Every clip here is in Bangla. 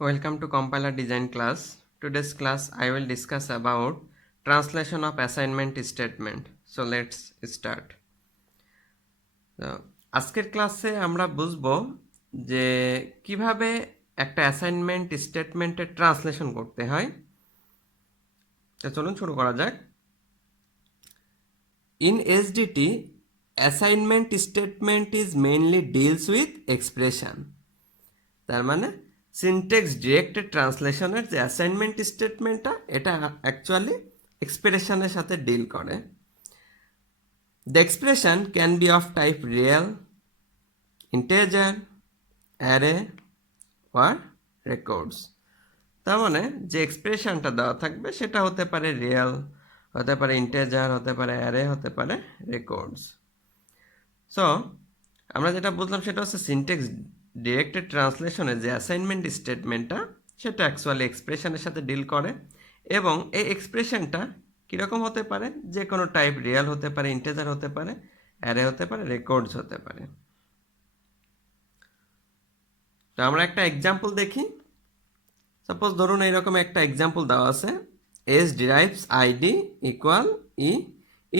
Welcome to Compiler Design class. Today's class I will discuss about translation of assignment statement. So let's start. আজকের ক্লাসে আমরা বুঝবো যে কিভাবে একটা অ্যাসাইনমেন্ট স্টেটমেন্টের ট্রান্সলেশন করতে হয়। তো চলুন শুরু করা যাক। In SDT, assignment statement is mainly deals with expression. তার মানে সিনট্যাক্স ডিরেক্টেড ট্রান্সলেশনের যে অ্যাসাইনমেন্ট স্টেটমেন্টটা এটা অ্যাকচুয়ালি এক্সপ্রেশনের সাথে ডিল করে। The expression can be of type real, integer, array or records. তার মানে যে এক্সপ্রেশনটা দেওয়া থাকবে সেটা হতে পারে রিয়েল, হতে পারে ইন্টেজার, হতে পারে অ্যারে, হতে পারে রেকর্ডস। সো আমরা যেটা বুঝলাম সেটা হচ্ছে সিনট্যাক্স ডিরেক্টেড ট্রান্সলেশনে যে অ্যাসাইনমেন্ট স্টেটমেন্টটা সেটা অ্যাকচুয়ালি এক্সপ্রেশনের সাথে ডিল করে এবং এই এক্সপ্রেশনটা কীরকম হতে পারে, যে কোনো টাইপ রিয়েল হতে পারে, ইন্টেজার হতে পারে, অ্যারে হতে পারে, রেকর্ডস হতে পারে। তো আমরা একটা এক্সাম্পল দেখি। সাপোজ ধরুন এইরকম একটা এক্সাম্পল দেওয়া আছে, S derives ID equal E,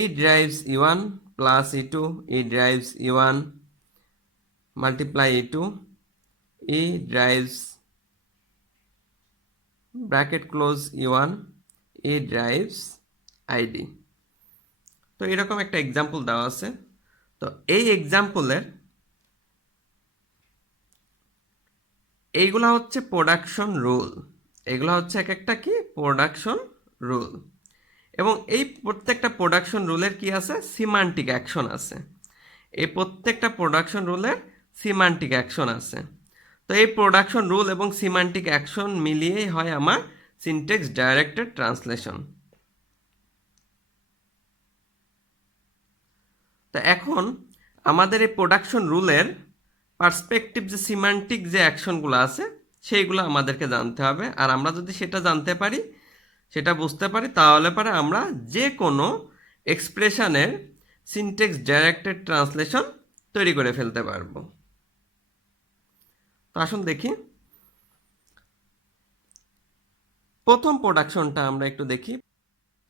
E derives E1 plus E two, E derives E one multiply e2, e drives bracket close e1, e drives id। তো এরকম একটা এক্সাম্পল দেওয়া আছে। তো এই এক্সাম্পলের এইগুলা হচ্ছে প্রোডাকশন রুল, এগুলো হচ্ছে এক একটা কি প্রোডাকশন রুল, এবং এই প্রত্যেকটা প্রোডাকশন রুলের কি আছে, সিমান্টিক অ্যাকশন আছে। এই প্রত্যেকটা প্রোডাকশন রুলের সিমান্টিক অ্যাকশন আছে। তো এই প্রোডাকশন রুল এবং সিমান্টিক অ্যাকশন মিলিয়েই হয় আমার সিনট্যাক্স ডাইরেক্টেড ট্রান্সলেশন। তো এখন আমাদের এই প্রোডাকশন রুলের পার্সপেক্টিভ যে সিমান্টিক যে অ্যাকশনগুলো আছে সেইগুলো আমাদেরকে জানতে হবে। আর আমরা যদি সেটা জানতে পারি, সেটা বুঝতে পারি, তাহলে পরে আমরা যে কোনো এক্সপ্রেশনের সিনট্যাক্স ডাইরেক্টেড ট্রান্সলেশন তৈরি করে ফেলতে পারবো। তো আসুন দেখি প্রথম প্রোডাকশনটা আমরা একটু দেখি।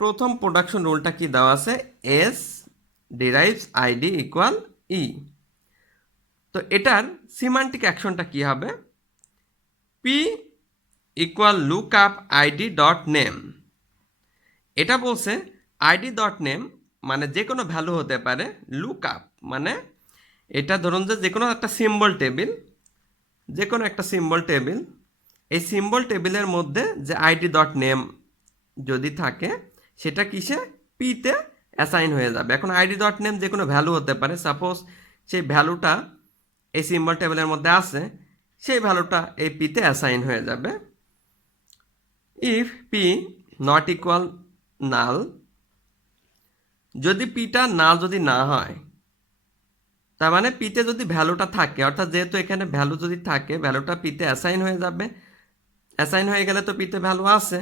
প্রথম প্রোডাকশন রুলটা কি দেওয়া আছে, এস ডিরাইভস আইডি ইকুয়াল ই। তো এটার সিমান্টিক অ্যাকশনটা কি হবে, P equal look up ID dot name. এটা বলছে আইডি ডট নেম মানে যে কোনো ভ্যালু হতে পারে, লুক আপ মানে এটা ধরুন যে কোনো একটা সিম্বল টেবিল, যে কোনো একটা সিম্বল টেবিল, এই সিম্বল টেবিলের মধ্যে যে আইডি ডট নেম যদি থাকে সেটা কিসে, পিতে অ্যাসাইন হয়ে যাবে। এখন আইডি ডট নেম যে কোনো ভ্যালু হতে পারে, সাপোজ সেই ভ্যালুটা এই সিম্বল টেবিলের মধ্যে আছে, সেই ভ্যালুটা এই পিতে অ্যাসাইন হয়ে যাবে। ইফ পি নট ইকুয়াল নাল, যদি পিটা নাল যদি না হয়, তার মানে পিতে যদি ভ্যালুটা থাকে, অর্থাৎ যেহেতু এখানে ভ্যালু যদি থাকে ভ্যালুটা পিতে অ্যাসাইন হয়ে যাবে। অ্যাসাইন হয়ে গেলে তো পিতে ভ্যালু আছে,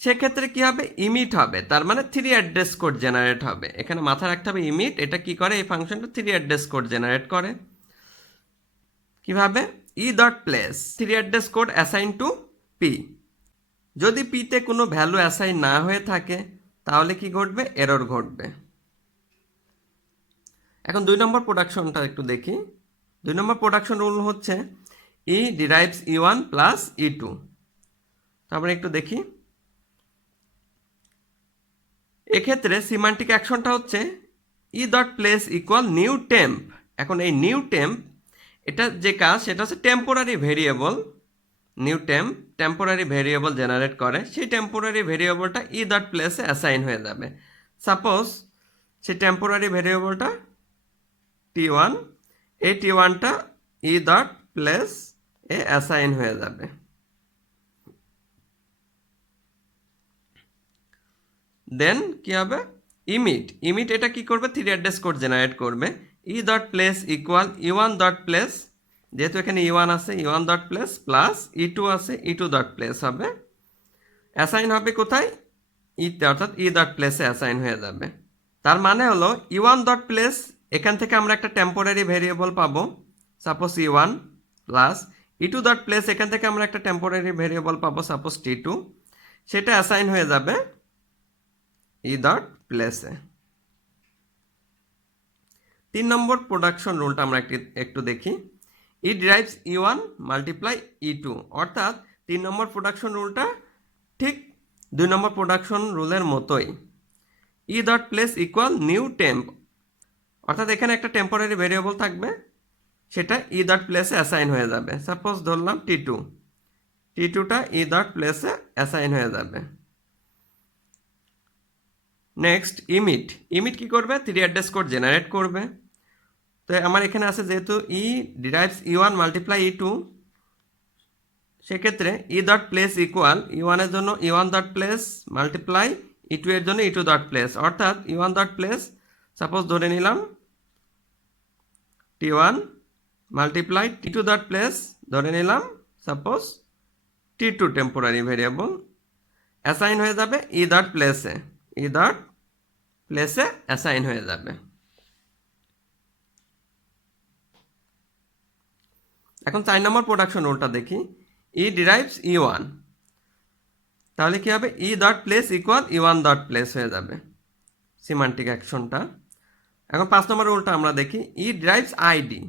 সেক্ষেত্রে কি হবে, ইমিট হবে। তার মানে 3 অ্যাড্রেস কোড জেনারেট হবে। এখানে মাথায় রাখতে হবে ইমিট এটা কি করে, এই ফাংশনটা 3 অ্যাড্রেস কোড জেনারেট করে। কিভাবে, ই dot place 3 address code assign to P. যদি পিতে কোনো ভ্যালু অ্যাসাইন না হয়ে থাকে তাহলে কি ঘটবে, এরর ঘটবে। এখন 2 নম্বর প্রোডাকশনটা একটু দেখি। 2 নম্বর প্রোডাকশন রুল হচ্ছে ই ডিরাইভস ই1 প্লাস ই2। তারপরে একটু দেখি, এক্ষেত্রে সিমান্টিক অ্যাকশনটা হচ্ছে E dot place equal new temp. এখন এই নিউ টেম্প এটা যে কাজ সেটা হচ্ছে temporary variable, new temp temporary variable generate করে, সেই টেম্পোরারি ভেরিয়েবলটা ই ডট প্লেসে অ্যাসাইন হয়ে যাবে। সাপোজ সেই টেম্পোরারি ভেরিয়েবলটা টি1, এই টি1টা ই ডট প্লেস এ অ্যাসাইন হয়ে যাবে। দেন কি হবে, ইমিট, ইমিট এটা কি করবে, 3 অ্যাড্রেস কোড জেনারেট করবে। ই dot place equal E1 dot place, যেহেতু এখানে ই1 আছে ই1 ডট প্লেস প্লাস ই2 আছে ই2 ডট প্লেস হবে। অ্যাসাইন হবে কোথায়, ইতে, অর্থাৎ ই ডট প্লেসে অ্যাসাইন হয়ে যাবে। তার মানে হলো ই1 ডট প্লেস, এখান থেকে আমরা একটা টেম্পোরারি ভেরিয়েবল পাবো, suppose E1 plus ই2 dot place এখান থেকে আমরা একটা টেম্পোরারি ভেরিয়েবল পাবো, সাপোজ টি2, সেটা অ্যাসাইন হয়ে যাবে ই ডট প্লেসে। 3 নম্বর প্রোডাকশন রুলটা আমরা একটু দেখি। ই ডিরাইভস ই1 মাল্টিপ্লাই ই2, অর্থাৎ 3 নম্বর প্রোডাকশন রুলটা ঠিক 2 নম্বর প্রোডাকশন রুলের মতোই। E dot place equal new temp, অর্থাৎ এখানে একটা টেম্পোরারি ভেরিয়েবল থাকবে, সেটা ই ডট প্লেসে অ্যাসাইন হয়ে যাবে। সাপোজ ধরলাম টি2, টি2টা ই ডট প্লেসে অ্যাসাইন হয়ে যাবে। নেক্সট ইমিট, ইমিট কি করবে? 3 অ্যাড্রেস কোড জেনারেট করবে। তো আমার এখানে আছে যেহেতু ই ডিরাইভস ই1 মাল্টিপ্লাই ই2, সেক্ষেত্রে ই ডট প্লেস ইকুয়াল ই1 এর জন্য ই1 ডট প্লেস মাল্টিপ্লাই ই2 এর জন্য ই2 ডট প্লেস, অর্থাৎ ই1 ডট প্লেস সাপোজ ধরে নিলাম টি1 মাল্টিপ্লাই টি2 ডট প্লেস ধরে নিলাম সাপোজ টি2 টেম্পোরারি ভেরিয়েবল, অ্যাসাইন হয়ে যাবে ই ডট প্লেসে, ই ডট প্লেসে অ্যাসাইন হয়ে যাবে। এখন 4 নম্বর প্রোডাকশন রুলটা দেখি। ই ডিরাইভস ই1, তাহলে কি হবে? ই dot place equal E1 dot place হয়ে যাবে সিমান্টিক অ্যাকশনটা। এখন 5 নম্বর রুলটা আমরা দেখি। ই ডিরাইভস আইডি,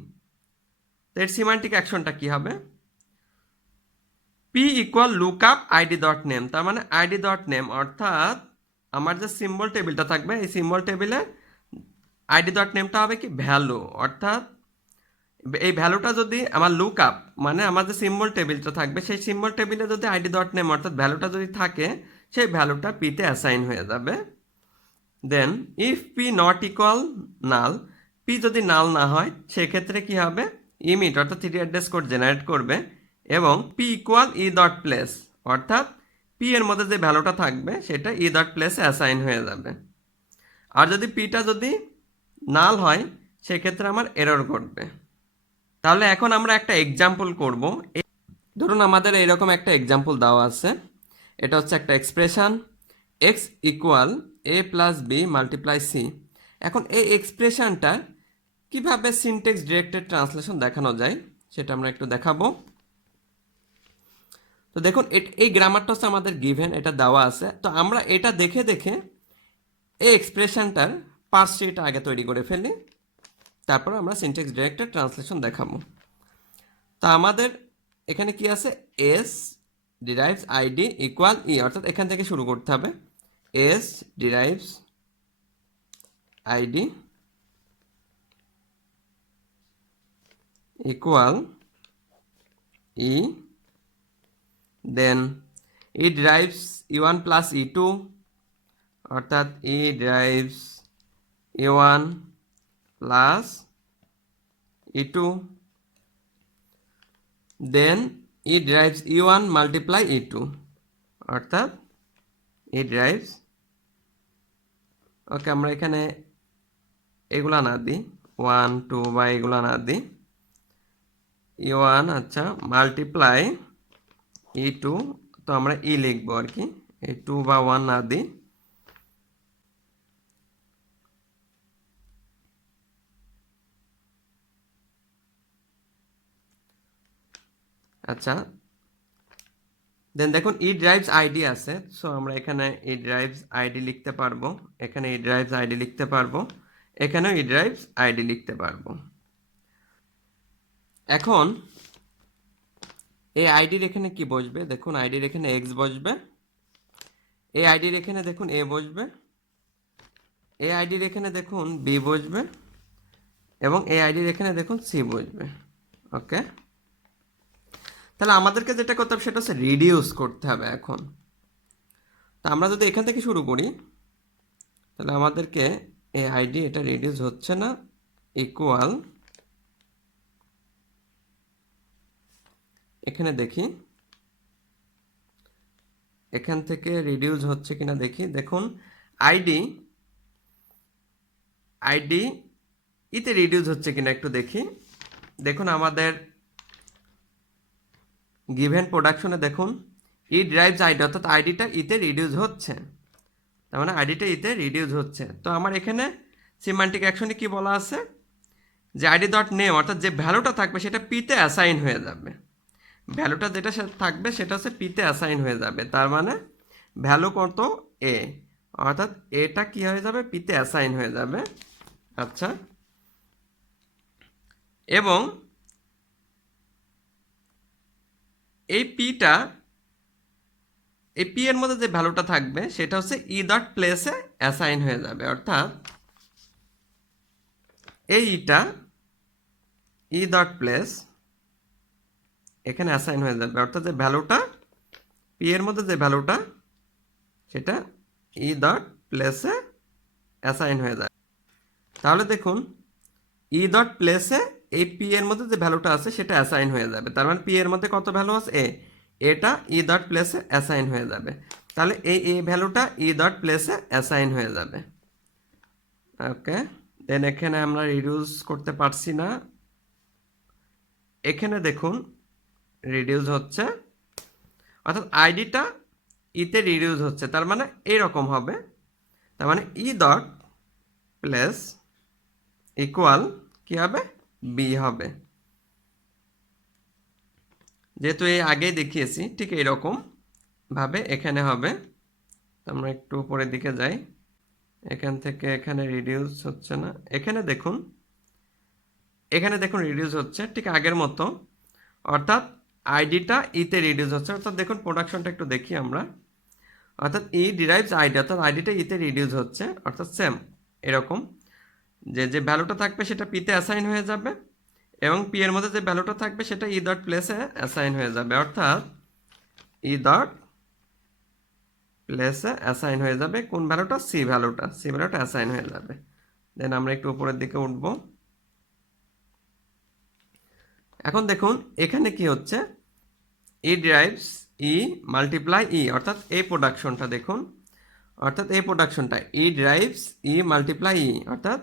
তো এর সিমান্টিক অ্যাকশনটা কি হবে? P equal look up ID dot name, তার মানে আইডি ডট নেম, অর্থাৎ আমার যে সিম্বল টেবিলটা থাকবে এই সিম্বল টেবিলে আইডি ডট নেমটা হবে কি? ভ্যালু, অর্থাৎ এই ভ্যালুটা যদি আমার লুক আপ মানে আমার যে সিম্বল টেবিলটা থাকবে সেই সিম্বল টেবিলে যদি আইডি ডট নেম অর্থাৎ ভ্যালুটা যদি থাকে, সেই ভ্যালুটা পিতে অ্যাসাইন হয়ে যাবে। Then if P not equal null, P যদি নাল না হয় সেক্ষেত্রে কি হবে? ইমিট অর্থাৎ 3 অ্যাড্রেস কোড জেনারেট করবে এবং পি ইকুয়াল ই ডট প্লেস, অর্থাৎ পি এর মধ্যে যে ভ্যালুটা থাকবে সেটা ই ডট প্লেসে অ্যাসাইন হয়ে যাবে। আর যদি পিটা যদি নাল হয় সেক্ষেত্রে আমার এরর ঘটবে। তাহলে এখন আমরা একটা এক্সাম্পল করব। ধরুন আমাদের এইরকম একটা এক্সাম্পল দেওয়া আছে, এটা হচ্ছে একটা এক্সপ্রেশন এক্স ইকুয়াল এ প্লাস বি মাল্টিপ্লাই সি। এখন এই এক্সপ্রেশনটা কিভাবে সিনটেক্স ডিরেক্টেড ট্রান্সলেশন দেখানো যায় সেটা আমরা একটু দেখাবো। তো দেখুন এই গ্রামারটা হচ্ছে আমাদের গিভেন, এটা দেওয়া আছে। তো আমরা এটা দেখে দেখে এই এক্সপ্রেশনটার পার্সিটা আগে তৈরি করে ফেলি, তারপর আমরা সিনটেক্স ডিরেক্টেড ট্রান্সলেশন দেখাবো। তা আমাদের এখানে কি আছে? এস ডিরাইভস আইডি ইকুয়াল ই, অর্থাৎ এখান থেকে শুরু করতে হবে। এস ডিরাইভস আইডি ইকুয়াল ই, দেন ই ডিরাইভস ই1 প্লাস ই2, অর্থাৎ ই ডিরাইভস ই1 প্লাস ই2, দেন ই ডিরাইভস ই1 মাল্টিপ্লাই ই2, অর্থাৎ ই ডিরাইভস, ওকে আমরা এখানে এগুলা না দিই 1 2 বা এগুলা না দিই, ই1 আচ্ছা মাল্টিপ্লাই ই2, তো আমরা ই লিখবো আর কি, এই 2 বা 1 না দিই। আচ্ছা দেন দেখুন ই ড্রাইভস আইডি আছে, সো আমরা এখানে ই ড্রাইভস আইডি লিখতে পারবো, এখানে ই ড্রাইভস আইডি লিখতে পারবো, এখানেও ই ড্রাইভস আইডি লিখতে পারবো। এখন এই আইডির এখানে কি বসবে? দেখুন আইডির এখানে এক্স বসবে, এই আইডির এখানে দেখুন এ বসবে, এই আইডির এখানে দেখুন বি বসবে এবং এই আইডির এখানে দেখুন সি বসবে। ওকে, তাহলে আমাদেরকে যেটা করতে হবে সেটা হচ্ছে রিডিউস করতে হবে। এখন তো আমরা যদি এখান থেকে শুরু করি তাহলে আমাদেরকে এই আইডি এটা রিডিউস হচ্ছে না, ইকুয়াল এখানে দেখি এখান থেকে রিডিউস হচ্ছে কিনা দেখি। দেখুন আইডি ইতে রিডিউস হচ্ছে কিনা একটু দেখি। দেখুন আমাদের গিভেন প্রোডাকশনে দেখুন ই ড্রাইভস আইডি, অর্থাৎ আইডিটা ইতে রিডিউস হচ্ছে, তার মানে আইডিটা ইতে রিডিউস হচ্ছে। তো আমার এখানে সিমান্টিক অ্যাকশনে কি বলা আছে যে আইডি ডট নেম, অর্থাৎ যে ভ্যালুটা থাকবে সেটা পিতে অ্যাসাইন হয়ে যাবে। ভ্যালুটা যেটা থাকবে সেটা হচ্ছে পিতে অ্যাসাইন হয়ে যাবে, তার মানে ভ্যালু কত এ, অর্থাৎ এটা কি হয়ে যাবে পিতে অ্যাসাইন হয়ে যাবে। আচ্ছা, এবং এই পিটা, এই পি এর মধ্যে যে ভ্যালুটা থাকবে সেটা হচ্ছে ই ডট প্লেসে অ্যাসাইন হয়ে যাবে, অর্থাৎ এই ইটা ই ডট প্লেস এখানে অ্যাসাইন হয়ে যাবে, অর্থাৎ যে ভ্যালুটা পি এর মধ্যে যে ভ্যালুটা সেটা ই ডট প্লেসে অ্যাসাইন হয়ে যাবে। তাহলে দেখুন ই ডট প্লেসে এই পি এর মধ্যে যে ভ্যালুটা আছে সেটা অ্যাসাইন হয়ে যাবে, তার মানে পি এর মধ্যে কত ভ্যালু আছে এ, এটা ই ডট প্লেসে অ্যাসাইন হয়ে যাবে, তাহলে এই এ ভ্যালুটা ই ডট প্লেসে অ্যাসাইন হয়ে যাবে। ওকে, দেন এখানে আমরা রিডিউস করতে পারছি না, এখানে দেখুন রিডিউস হচ্ছে, অর্থাৎ আইডিটা ইতে রিডিউস হচ্ছে, তার মানে এইরকম হবে, তার মানে ই ডট প্লেস ইকুয়াল কি হবে বি হবে, যেহেতু এই আগেই দেখিয়েছি ঠিক এইরকম ভাবে এখানে হবে। আমরা একটু উপরের দিকে যাই, এখান থেকে এখানে রিডিউস হচ্ছে না, এখানে দেখুন রিডিউস হচ্ছে ঠিক আগের মতো, অর্থাৎ আইডিটা ইতে রিডিউস হচ্ছে, অর্থাৎ দেখুন প্রোডাকশনটা একটু দেখি আমরা, অর্থাৎ ই ডিরাইভস আইডি, অর্থাৎ আইডিটা ইতে রিডিউস হচ্ছে, অর্থাৎ সেম এরকম যে ভ্যালুটা থাকবে সেটা পিতে অ্যাসাইন হয়ে যাবে, এবং পি এর মধ্যে যে ভ্যালুটা থাকবে সেটা ই ডট প্লেসে অ্যাসাইন হয়ে যাবে, অর্থাৎ ই ডট প্লেসে অ্যাসাইন হয়ে যাবে কোন ভ্যালুটা, সি ভ্যালুটা অ্যাসাইন হয়ে যাবে। দেন আমরা একটু উপরের দিকে উঠব, এখন দেখুন এখানে কি হচ্ছে ই ডিরাইভস ই মাল্টিপ্লাই ই, অর্থাৎ এই প্রোডাকশনটা দেখুন, অর্থাৎ এই প্রোডাকশনটা ই ডিরাইভস ই মাল্টিপ্লাই ই, অর্থাৎ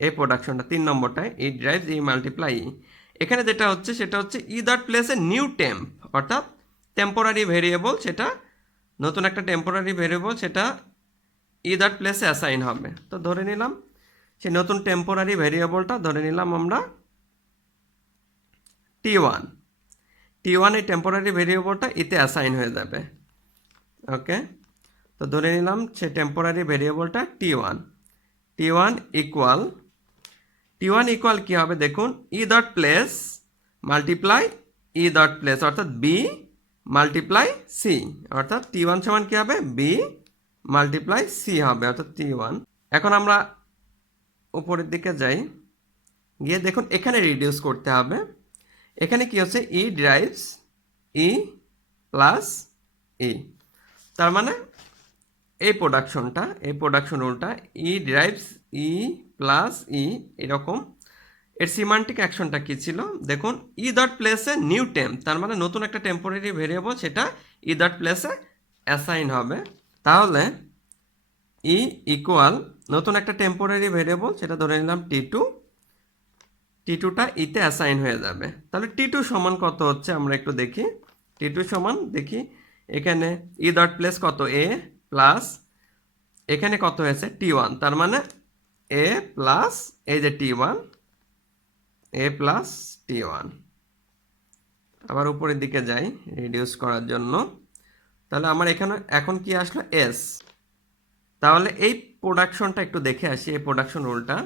এই প্রোডাকশনটা 3 নম্বরটায় ই ডিরাইভস ই মাল্টিপ্লাই ই, এখানে যেটা হচ্ছে সেটা হচ্ছে ই ডট প্লেসে নিউ টেম্প, অর্থাৎ টেম্পোরারি ভেরিয়েবল, সেটা নতুন একটা টেম্পোরারি ভেরিয়েবল সেটা ই ডট প্লেসে অ্যাসাইন হবে। তো ধরে নিলাম সেই নতুন টেম্পোরারি ভেরিয়েবলটা ধরে নিলাম আমরা টি1, এই টেম্পোরারি ভেরিয়েবলটা ইতে অ্যাসাইন হয়ে যাবে। ওকে, তো ধরে নিলাম সেই টেম্পোরারি ভেরিয়েবলটা টি1 ইকুয়াল কি হবে দেখুন ই ডট প্লেস মাল্টিপ্লাই ই ডট প্লেস, অর্থাৎ বি মাল্টিপ্লাই সি, অর্থাৎ টি1 সমান কি হবে বি মাল্টিপ্লাই সি হবে, অর্থাৎ টি1। এখন আমরা উপরের দিকে যাই, গিয়ে দেখুন এখানে রিডিউস করতে হবে, এখানে কি হচ্ছে ই ডিরাইভস ই প্লাস ই, তার মানে এই প্রোডাকশন রুলটা ই ডিরাইভস ই প্লাস ই এরকম, এর সিমান্টিক অ্যাকশনটা কি ছিল দেখুন ই ডট প্লেসে নিউ টেম্প, তার মানে নতুন একটা টেম্পোরারি ভেরিয়েবল সেটা ই ডট প্লেসে অ্যাসাইন হবে, তাহলে ই ইকুয়াল নতুন একটা টেম্পোরারি ভেরিয়েবল সেটা ধরে নিলাম টি2টা ইতে অ্যাসাইন হয়ে যাবে, তাহলে টি2 সমান কত হচ্ছে আমরা একটু দেখি, টি2 সমান দেখি এখানে ই ডট প্লেস কত এ প্লাস এখানে কত হয়েছে টি1, তার মানে এ প্লাস এই যে টি1 এ প্লাস টি1। আবার উপরের দিকে যাই রিডিউস করার জন্য, তাহলে আমার এখানে এখন কি আসলো এস, তাহলে এই প্রোডাকশনটা একটু দেখে আসি, এই প্রোডাকশন রুলটা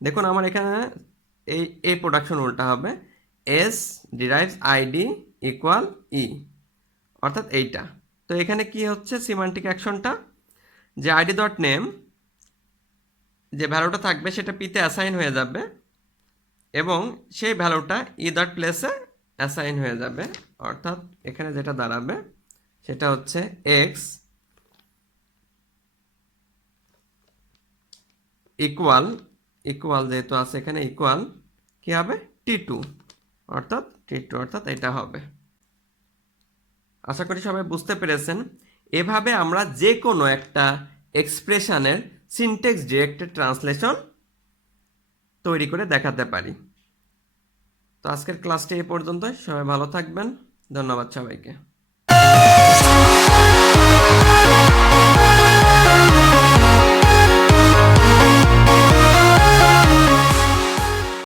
দেখুন আমার এখানে এই প্রোডাকশন রুলটা হবে এস ডিরাইভস আইডি ইকুয়াল ই, অর্থাৎ এইটা। তো এখানে কি হচ্ছে সিমান্টিক অ্যাকশনটা, যে আইডি ডট নেম যে ভ্যালুটা থাকবে সেটা পিতে অ্যাসাইন হয়ে যাবে, এবং সেই ভ্যালুটা ই ডট প্লেসে অ্যাসাইন হয়ে যাবে, অর্থাৎ এখানে যেটা দাঁড়াবে সেটা হচ্ছে এক্স ইকুয়াল যেহেতু আছে এখানে ইকুয়াল কি হবে টি2, অর্থাৎ এটা হবে। আশা করি সবাই বুঝতে পেরেছেন, এভাবে আমরা যে কোনো একটা এক্সপ্রেশনের সিনট্যাক্স ডিরেক্টেড ট্রান্সলেশন তৈরি করে দেখাতে পারি। তো আজকের ক্লাসটি এই পর্যন্তই, সবাই ভালো থাকবেন, ধন্যবাদ সবাইকে।